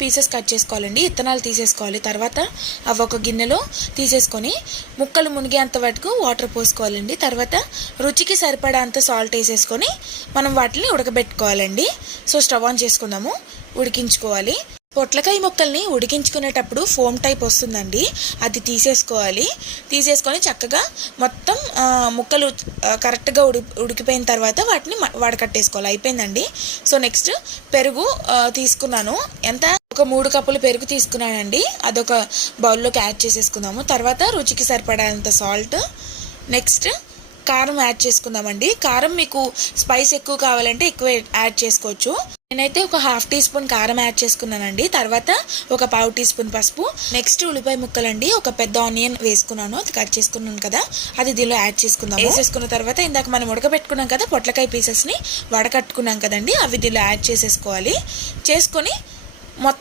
Pieces cut చేసుకోవాలండి. ఇత్తనాలు తీసేసుకోవాలి. తర్వాత అవి ఒక గిన్నెలో తీసేసుకొని ముక్కలు మునిగేంత వరకు వాటర్ పోసుకోవాలండి. తర్వాత రుచికి సరిపడా అంత సాల్ట్ వేసేసుకొని మనం వాటిని ఉడకబెట్టుకోవాలండి. సో స్టవ్ ఆన్ చేసుకుందాము. ఉడికించుకోవాలి. పొట్లకాయ ముక్కల్ని ఉడికించుకునేటప్పుడు ఫోమ్ టైప్ వస్తుందండి. అది తీసేసుకోవాలి. తీసేసుకొని చక్కగా మొత్తం ముక్కలు కరెక్ట్గా ఉడి ఉడికిపోయిన తర్వాత వాటిని మ- వడకట్టేసుకోవాలి. అయిపోయిందండి. సో నెక్స్ట్ పెరుగు తీసుకున్నాను. ఎంత? ఒక మూడు కప్పులు పెరుగు తీసుకున్నానండి. అదొక బౌల్లోకి యాడ్ చేసేసుకుందాము. తర్వాత రుచికి సరిపడేంత సాల్ట్. నెక్స్ట్ కారం యాడ్ చేసుకుందామండి. కారం మీకు స్పైస్ ఎక్కువ కావాలంటే ఎక్కువ యాడ్ చేసుకోవచ్చు. నేనైతే ఒక హాఫ్ టీ స్పూన్ కారం యాడ్ చేసుకున్నానండి. తర్వాత ఒక పావు టీ స్పూన్ పసుపు. నెక్స్ట్ ఉల్లిపాయ ముక్కలండి. ఒక పెద్ద ఆనియన్ వేసుకున్నాను. అది కట్ చేసుకున్నాను కదా. అది దీనిలో యాడ్ చేసుకుందాం వేసేసుకున్న తర్వాత ఇందాక మనం ఉడకబెట్టుకున్నాం కదా పొట్లకాయ పీసెస్ని వడకట్టుకున్నాం కదండి. అవి దీనిలో యాడ్ చేసేసుకోవాలి. చేసుకొని మొత్తం